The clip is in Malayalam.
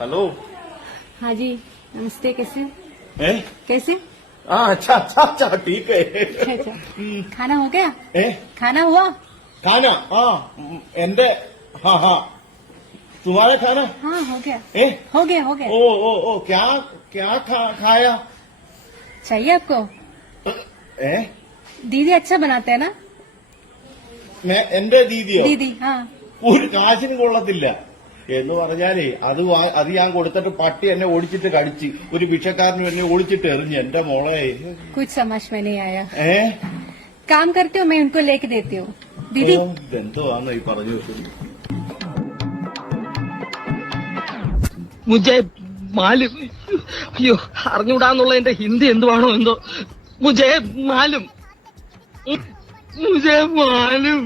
हेलो। हाँ जी, नमस्ते। कैसे ए? कैसे? हाँ, अच्छा अच्छा अच्छा, ठीक है। अच्छा, खाना हो गया? ए? खाना हुआ? खाना? हाँ, एंडे, हाँ हाँ, तुम्हारा खाना? हाँ, हो गया। ए? हो गया, हो गया। ओ, क्या क्या खाया? चाहिए आपको? ए? दीदी अच्छा बनाते हैं ना? എന്റെ ദീദിയോ? दीदी, हाँ। ഒരു കാശിന് കൊള്ളത്തില്ല എന്ന് പറഞ്ഞാലേ അത് ഞാൻ കൊടുത്തിട്ട് പട്ടി എന്നെ ഓടിച്ചിട്ട് കടിച്ച്, ഒരു ഭിക്ഷക്കാരനും എന്നെ ഓടിച്ചിട്ട് എറിഞ്ഞ്. എന്റെ മോളെ कुछ समझ में नहीं आया। ഏ काम करती हूँ, मैं उनको लेके देती हूँ। दीदी, ഇതെന്തോന്ന് ഈ പറഞ്ഞു വെക്കുന്നത്? മുജേ മാലും. അയ്യോ, അറിഞ്ഞൂടാന്നുള്ള എന്റെ ഹിന്ദി എന്തുവാണോ എന്തോ. മുജേ മാലും. മുജേ മാലും.